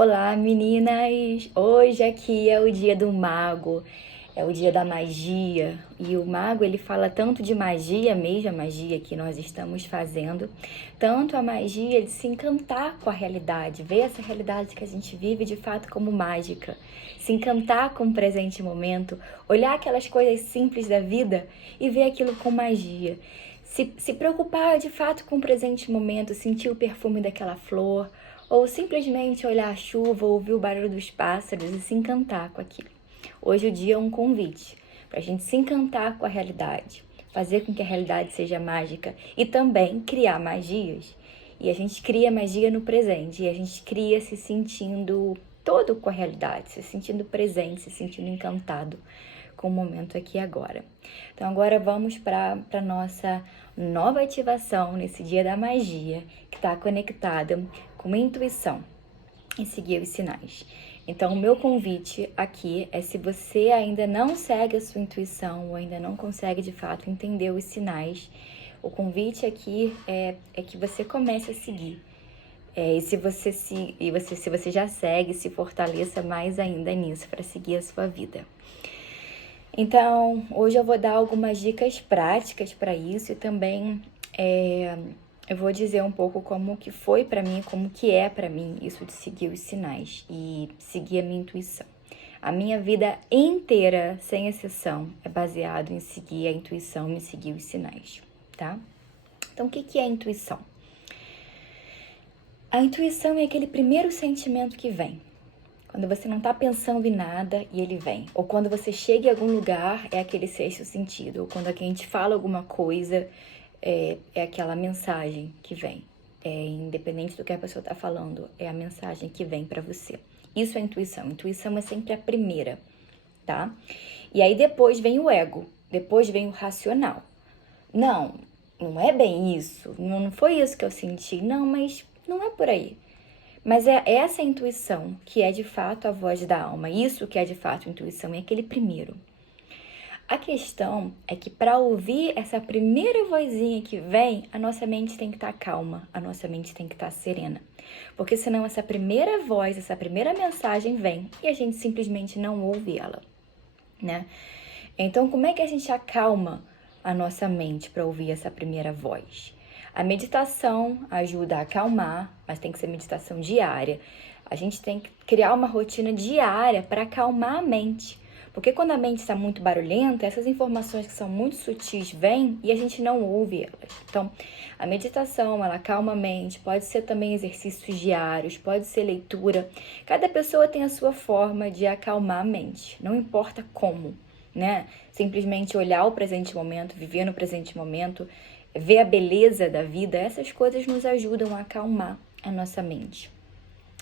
Olá, meninas! Hoje aqui é o dia do mago, é o dia da magia. E o mago, ele fala tanto de magia, mesmo a magia que nós estamos fazendo, tanto a magia de se encantar com a realidade, ver essa realidade que a gente vive de fato como mágica, se encantar com o presente momento, olhar aquelas coisas simples da vida e ver aquilo com magia. Se preocupar de fato com o presente momento, sentir o perfume daquela flor, ou simplesmente olhar a chuva, ouvir o barulho dos pássaros e se encantar com aquilo. Hoje o dia é um convite para a gente se encantar com a realidade, fazer com que a realidade seja mágica e também criar magias. E a gente cria magia no presente, e a gente cria se sentindo todo com a realidade, se sentindo presente, se sentindo encantado com o momento aqui e agora. Então agora vamos para a nossa nova ativação nesse dia da magia, que está conectada com a intuição e seguir os sinais. Então o meu convite aqui é, se você ainda não segue a sua intuição ou ainda não consegue de fato entender os sinais, o convite aqui é que você comece a seguir. E se você já segue, se fortaleça mais ainda nisso para seguir a sua vida. Então, hoje eu vou dar algumas dicas práticas para isso e também eu vou dizer um pouco como que foi para mim, como que é para mim isso de seguir os sinais e seguir a minha intuição. A minha vida inteira, sem exceção, é baseado em seguir a intuição e seguir os sinais, tá? Então, o que é a intuição? A intuição é aquele primeiro sentimento que vem. Quando você não tá pensando em nada e ele vem. Ou quando você chega em algum lugar, é aquele sexto sentido. Ou quando alguém te fala alguma coisa, é aquela mensagem que vem. Independente do que a pessoa tá falando, é a mensagem que vem pra você. Isso é intuição. Intuição é sempre a primeira, tá? E aí depois vem o ego. Depois vem o racional. Não é bem isso. Não foi isso que eu senti. Não, mas não é por aí. Mas é essa intuição que é de fato a voz da alma. Isso que é de fato intuição, é aquele primeiro. A questão é que para ouvir essa primeira vozinha que vem, a nossa mente tem que estar calma, a nossa mente tem que estar serena. Porque senão essa primeira voz, essa primeira mensagem vem e a gente simplesmente não ouve ela, né? Então, como é que a gente acalma a nossa mente para ouvir essa primeira voz? A meditação ajuda a acalmar, mas tem que ser meditação diária. A gente tem que criar uma rotina diária para acalmar a mente. Porque quando a mente está muito barulhenta, essas informações que são muito sutis vêm e a gente não ouve elas. Então, a meditação, ela acalma a mente, pode ser também exercícios diários, pode ser leitura. Cada pessoa tem a sua forma de acalmar a mente, não importa como, né? Simplesmente olhar o presente momento, viver no presente momento, ver a beleza da vida, essas coisas nos ajudam a acalmar a nossa mente,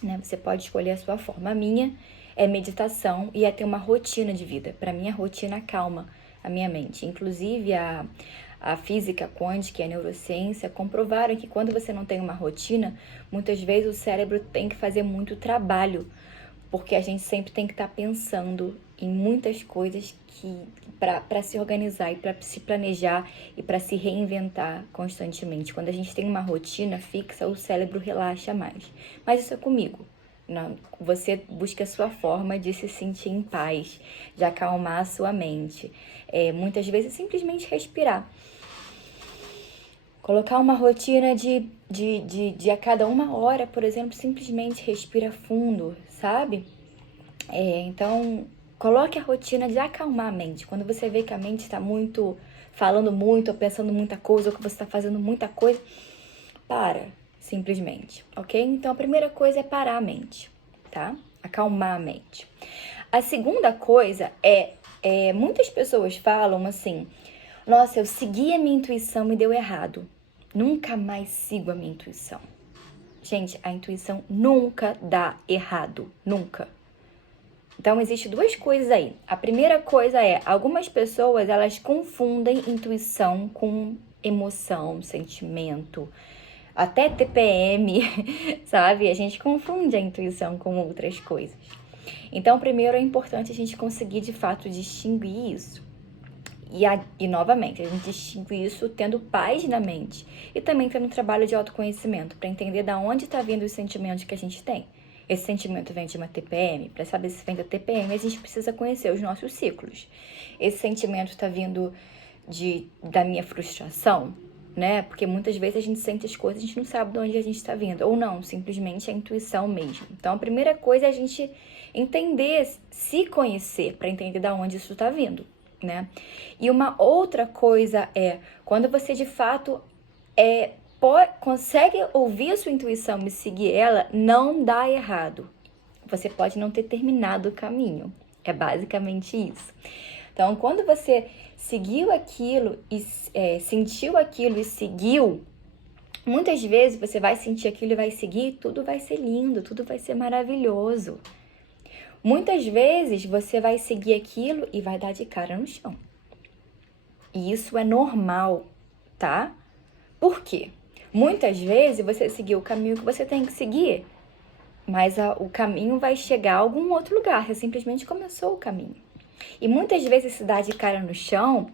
né? Você pode escolher a sua forma. A minha é meditação e é ter uma rotina de vida. Para mim, a rotina acalma a minha mente. Inclusive, a física quântica e a neurociência comprovaram que quando você não tem uma rotina, muitas vezes o cérebro tem que fazer muito trabalho, porque a gente sempre tem que estar pensando em muitas coisas para se organizar e para se planejar e para se reinventar constantemente. Quando a gente tem uma rotina fixa, o cérebro relaxa mais. Mas isso é comigo. Não, você busca a sua forma de se sentir em paz, de acalmar a sua mente. Muitas vezes simplesmente respirar. Colocar uma rotina de a cada 1 hora, por exemplo, simplesmente respira fundo, sabe? Então, coloque a rotina de acalmar a mente. Quando você vê que a mente está falando muito, ou pensando muita coisa, ou que você está fazendo muita coisa, para, simplesmente, ok? Então, a primeira coisa é parar a mente, tá? Acalmar a mente. A segunda coisa muitas pessoas falam assim, nossa, eu segui a minha intuição e deu errado. Nunca mais sigo a minha intuição. Gente, a intuição nunca dá errado, nunca. Então, existem 2 coisas aí. A primeira coisa é, algumas pessoas, elas confundem intuição com emoção, sentimento, até TPM, sabe? A gente confunde a intuição com outras coisas. Então, primeiro é importante a gente conseguir, de fato, distinguir isso. E novamente, a gente distingue isso tendo paz na mente e também tendo um trabalho de autoconhecimento para entender de onde está vindo os sentimentos que a gente tem. Esse sentimento vem de uma TPM? Para saber se vem da TPM, a gente precisa conhecer os nossos ciclos. Esse sentimento está vindo da minha frustração, né? Porque muitas vezes a gente sente as coisas, a gente não sabe de onde a gente está vindo. Ou não, simplesmente é a intuição mesmo. Então, a primeira coisa é a gente entender, se conhecer, para entender de onde isso está vindo, né? E uma outra coisa é, quando você de fato consegue ouvir a sua intuição e seguir ela, não dá errado. Você pode não ter terminado o caminho. É basicamente isso. Então, quando você seguiu aquilo e sentiu aquilo e seguiu, muitas vezes você vai sentir aquilo e vai seguir, tudo vai ser lindo, tudo vai ser maravilhoso. Muitas vezes você vai seguir aquilo e vai dar de cara no chão. E isso é normal, tá? Por quê? Muitas vezes você seguiu o caminho que você tem que seguir, mas o caminho vai chegar a algum outro lugar, você simplesmente começou o caminho. E muitas vezes se dar de cara no chão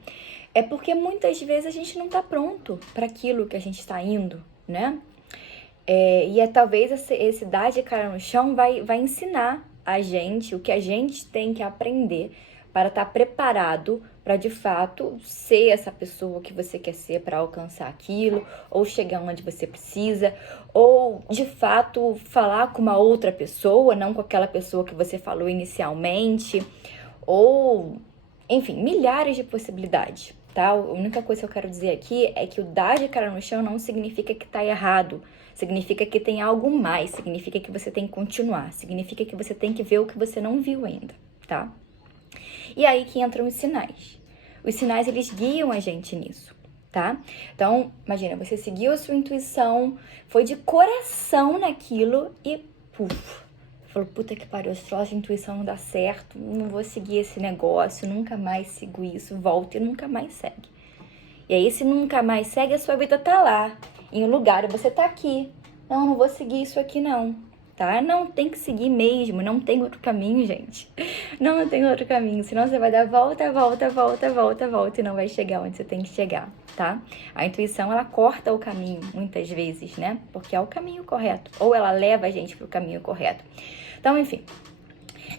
é porque muitas vezes a gente não está pronto para aquilo que a gente está indo, né? Talvez esse dar de cara no chão vai ensinar a gente o que a gente tem que aprender para estar preparado para de fato ser essa pessoa que você quer ser para alcançar aquilo, ou chegar onde você precisa, ou de fato falar com uma outra pessoa, não com aquela pessoa que você falou inicialmente, ou enfim, milhares de possibilidades, tá? A única coisa que eu quero dizer aqui é que o dar de cara no chão não significa que tá errado. Significa que tem algo mais, significa que você tem que continuar, significa que você tem que ver o que você não viu ainda, tá? E aí que entram os sinais. Os sinais, eles guiam a gente nisso, tá? Então, imagina, você seguiu a sua intuição, foi de coração naquilo e puf, falou, puta que pariu, esse troço de intuição não dá certo, não vou seguir esse negócio, nunca mais sigo isso, volta e nunca mais segue. E aí, se nunca mais segue, a sua vida tá lá, em um lugar, e você tá aqui. Não vou seguir isso aqui não, tá? Não, tem que seguir mesmo, não tem outro caminho, gente. Não tem outro caminho, senão você vai dar volta e não vai chegar onde você tem que chegar, tá? A intuição, ela corta o caminho, muitas vezes, né? Porque é o caminho correto, ou ela leva a gente pro caminho correto. Então, enfim,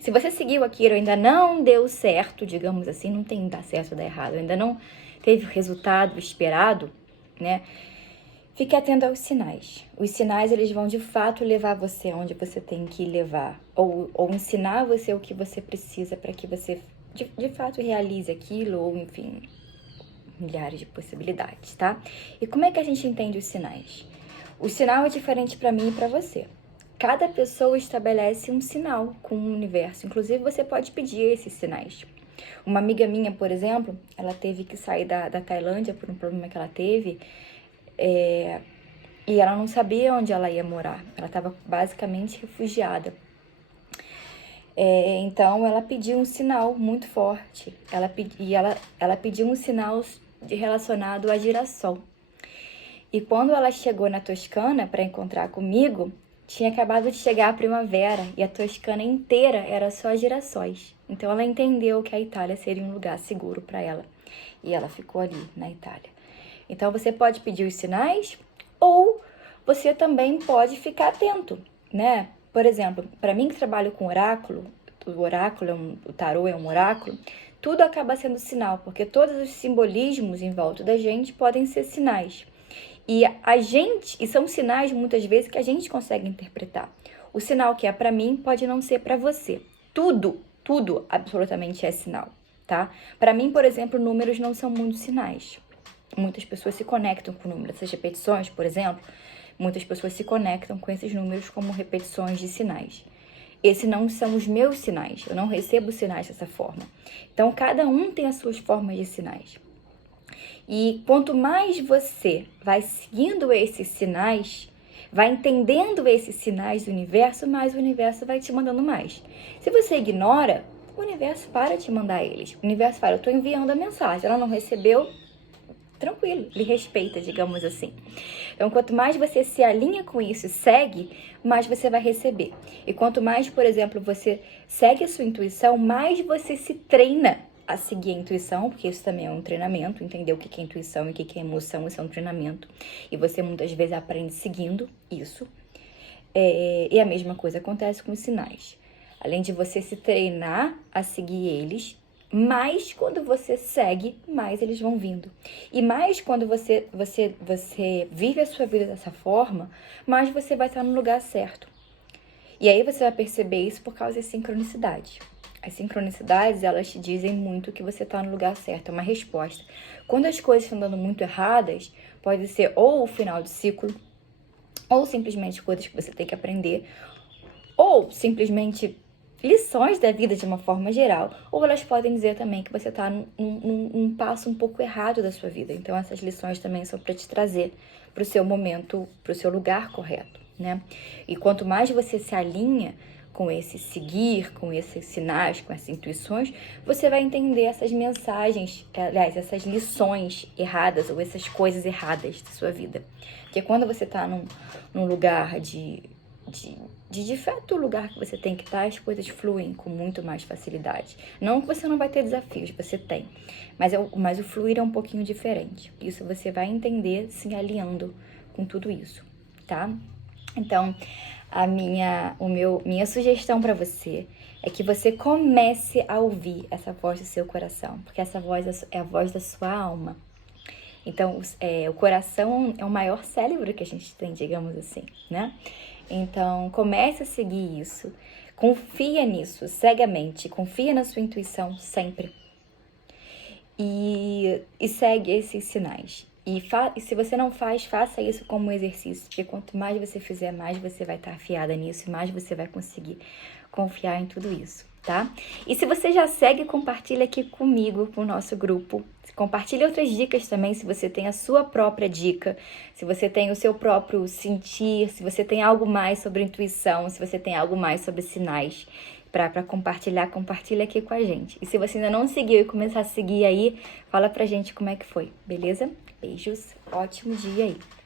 se você seguiu aquilo e ainda não deu certo, digamos assim, não tem dar certo ou dar errado, ainda não teve o resultado esperado, né? Fique atento aos sinais. Os sinais, eles vão de fato levar você aonde você tem que levar, ou ensinar você o que você precisa para que você de fato realize aquilo, ou enfim, milhares de possibilidades, tá? E como é que a gente entende os sinais? O sinal é diferente para mim e para você. Cada pessoa estabelece um sinal com o universo. Inclusive, você pode pedir esses sinais. Uma amiga minha, por exemplo, ela teve que sair da Tailândia por um problema que ela teve, e ela não sabia onde ela ia morar. Ela estava basicamente refugiada. Então, ela pediu um sinal muito forte. Ela pediu um sinal relacionado a girassol. E quando ela chegou na Toscana para encontrar comigo, tinha acabado de chegar a primavera e a Toscana inteira era só girassóis. Então ela entendeu que a Itália seria um lugar seguro para ela. E ela ficou ali na Itália. Então você pode pedir os sinais ou você também pode ficar atento, né? Por exemplo, para mim que trabalho com oráculo, o tarô é um oráculo, tudo acaba sendo sinal, porque todos os simbolismos em volta da gente podem ser sinais. E são sinais muitas vezes que a gente consegue interpretar. O sinal que é para mim pode não ser para você. Tudo absolutamente é sinal, tá? Para mim, por exemplo, números não são muitos sinais. Muitas pessoas se conectam com números. Essas repetições, por exemplo, muitas pessoas se conectam com esses números como repetições de sinais. Esses não são os meus sinais. Eu não recebo sinais dessa forma. Então, cada um tem as suas formas de sinais. E quanto mais você vai seguindo esses sinais, vai entendendo esses sinais do universo, mais o universo vai te mandando mais. Se você ignora, o universo para de mandar eles. O universo fala, eu estou enviando a mensagem, ela não recebeu, tranquilo, ele respeita, digamos assim. Então, quanto mais você se alinha com isso e segue, mais você vai receber. E quanto mais, por exemplo, você segue a sua intuição, mais você se treina a seguir a intuição, porque isso também é um treinamento, entender o que é intuição e o que é emoção, isso é um treinamento. E você muitas vezes aprende seguindo isso. E a mesma coisa acontece com os sinais. Além de você se treinar a seguir eles, mais quando você segue, mais eles vão vindo. E mais quando você vive a sua vida dessa forma, mais você vai estar no lugar certo. E aí você vai perceber isso por causa da sincronicidade. As sincronicidades, elas te dizem muito que você está no lugar certo, é uma resposta. Quando as coisas estão dando muito erradas, pode ser ou o final de ciclo, ou simplesmente coisas que você tem que aprender, ou simplesmente lições da vida de uma forma geral, ou elas podem dizer também que você está num passo um pouco errado da sua vida. Então essas lições também são para te trazer para o seu momento, para o seu lugar correto, né? E quanto mais você se alinha com esse seguir, com esses sinais, com essas intuições, você vai entender essas mensagens, aliás, essas lições erradas ou essas coisas erradas da sua vida. Porque quando você está num lugar de fato, o lugar que você tem que estar, as coisas fluem com muito mais facilidade. Não que você não vai ter desafios, você tem. Mas o fluir é um pouquinho diferente. Isso você vai entender se alinhando com tudo isso, tá? Então, minha sugestão para você é que você comece a ouvir essa voz do seu coração, porque essa voz é a voz da sua alma. Então, o coração é o maior cérebro que a gente tem, digamos assim, né? Então, comece a seguir isso. Confia nisso, cegamente. Confia na sua intuição sempre. E segue esses sinais. E se você não faz, faça isso como um exercício. Porque quanto mais você fizer, mais você vai estar afiada nisso. E mais você vai conseguir confiar em tudo isso, tá? E se você já segue, compartilha aqui comigo, com o nosso grupo. Compartilhe outras dicas também, se você tem a sua própria dica, se você tem o seu próprio sentir, se você tem algo mais sobre intuição, se você tem algo mais sobre sinais para compartilhar, compartilha aqui com a gente. E se você ainda não seguiu e começar a seguir aí, fala pra gente como é que foi, beleza? Beijos, ótimo dia aí!